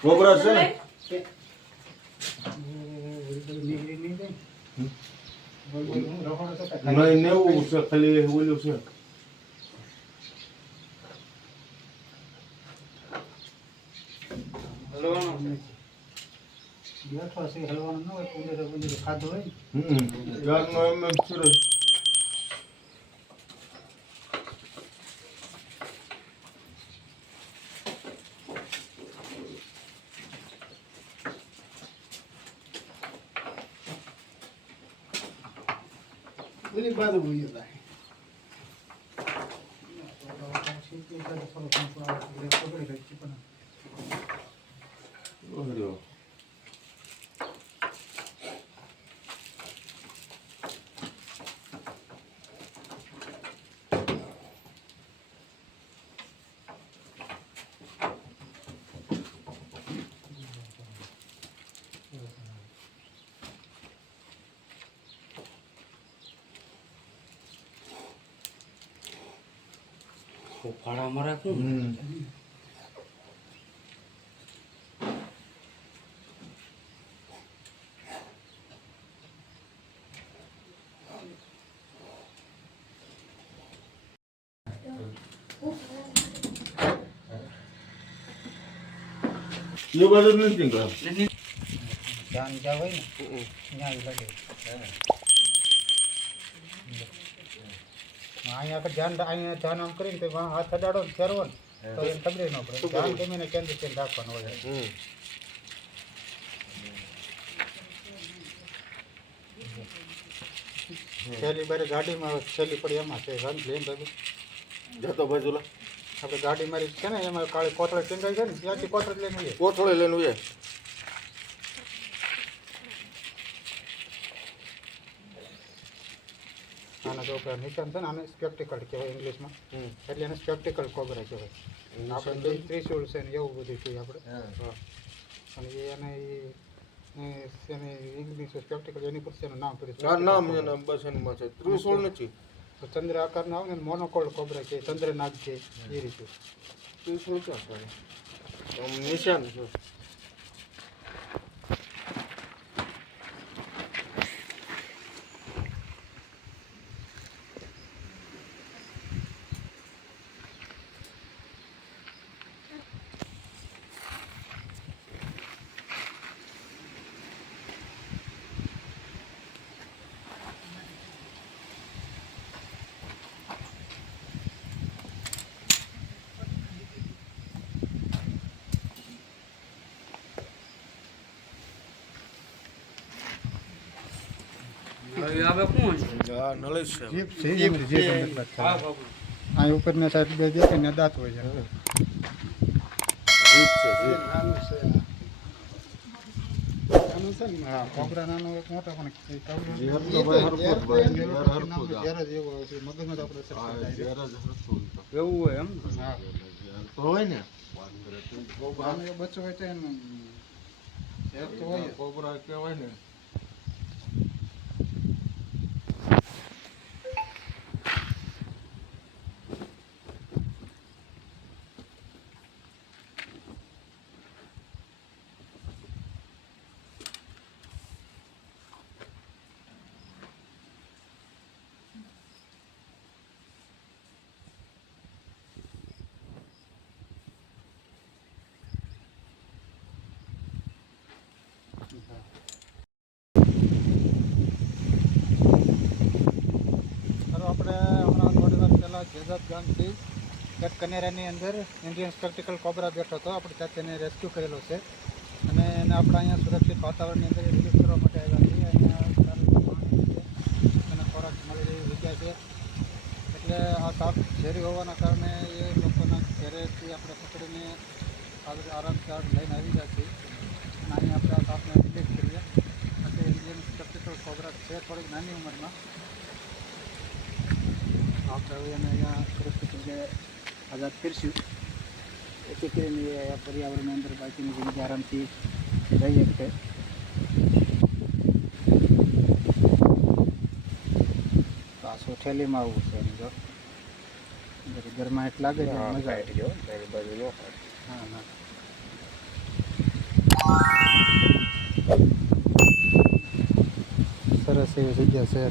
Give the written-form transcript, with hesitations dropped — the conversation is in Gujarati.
કોબરા છે ને નહીં નેવું છે ખાલી ઓલું છે બેઠો છે હલવાનું ન હોય કુંડે ખાધું હોય ગામનો એમ સુરત ઓલી બાજુ હોય જાય ફાળા માં રાખું ये बाजू नहीं का જાન જ્યાં હોય ને ત્યાં લાગે અહીંયા આગળ ધ્યાન અહીંયા ધ્યાન આમ કરીને તો હાથ અડાડો ફેરવો ને તો એને તકલીફ ન પડે ધ્યાન ગમીને કેન્દ્ર કરીને રાખવાનું હોય છેલ્લી બારે ગાડીમાં છેલ્લી પડી એમાં છે રંગ લઈને બાજુ જતો બાજુલા આપણે ગાડી મારી છે ને એમાં કાળી કોથળે ટીંગાઈ છે ને ત્યાંથી કોથળે લઈને આવીએ કોથળે લઈને ઉયે આના જો નિશાન છે ને આને સ્પેક્ટિકલ કહેવાય ઇંગ્લિશમાં એટલે એને સ્પેક્ટિકલ કોબરા કહેવાય આપણે ત્રિશુલ છે ને એવું બધું જોઈએ આપણે અને એને એને ઇંગ્લિશ સ્પેક્ટિકલ એની પર એનું નામ પડ્યું નામ એના બસ એમાં છે ત્રિશુળ નથી તો ચંદ્ર આકારના આવે ને મોનોકોલ કોબરા છે ચંદ્રનાગ છે એ રીતે ત્રિશુળ ક્યાં છે નિશાન છે આવે કોણ હા નલેશ છે જીપ છે જીપ હા બાબુ આ ઉપરના સાઈડ બે દેખે ને દાંત હોય છે જીપ છે જીપ નાનું છે ને હા કોબરા નાનો એક મોટો પણ જીવર તો ભાઈ હરપુર ભાઈ જીવર હરપુર જ્યારે જેવો મગજમાં આપણે સર જીવર જ હરપુર એવું હોય એમ હા તો હોય ને કોબરાનો એ બચ્ચો હોય તો એનું એક તો હોય કોબરા કહેવાય ને આપણે હમણાં થોડી વાર પહેલાં જેજાદ ગામથી એક કનેરાની અંદર ઇન્ડિયન સ્પેક્ટિકલ કોબરા બેઠો હતો આપણે ત્યાં તેને રેસ્ક્યુ કરેલો છે અને એને આપણે અહીંયા સુરક્ષિત વાતાવરણની અંદર રિલીઝ કરવા માટે આવ્યા છીએ અહીંયા સારું પાણી છે અને ખોરાક મળી રહેવી જગ્યા છે એટલે આ સાપ ઝેરી હોવાના કારણે એ લોકોના ઘરેથી આપણે પકડીને આરામથી લઈને આવી ગયા છીએ અને અહીંયા આપણે આ સાપને રિલીઝ કરીએ એટલે ઇન્ડિયન સ્પેક્ટિકલ કોબરા છે થોડીક નાની ઉંમરમાં આપણે હવે એને અહીંયા સુરક્ષિત રીતે આઝાદ કરીશું એથી કરીને એ પર્યાવરણની અંદર બાકીની જિંદગી આરામથી રહી શકે તો આ સોઠેલીમાં આવું છે એની જો ગરમાઈટ લાગે છે મજા આવી ગયો બાજુ હા હા સરસ એવી જગ્યા છે.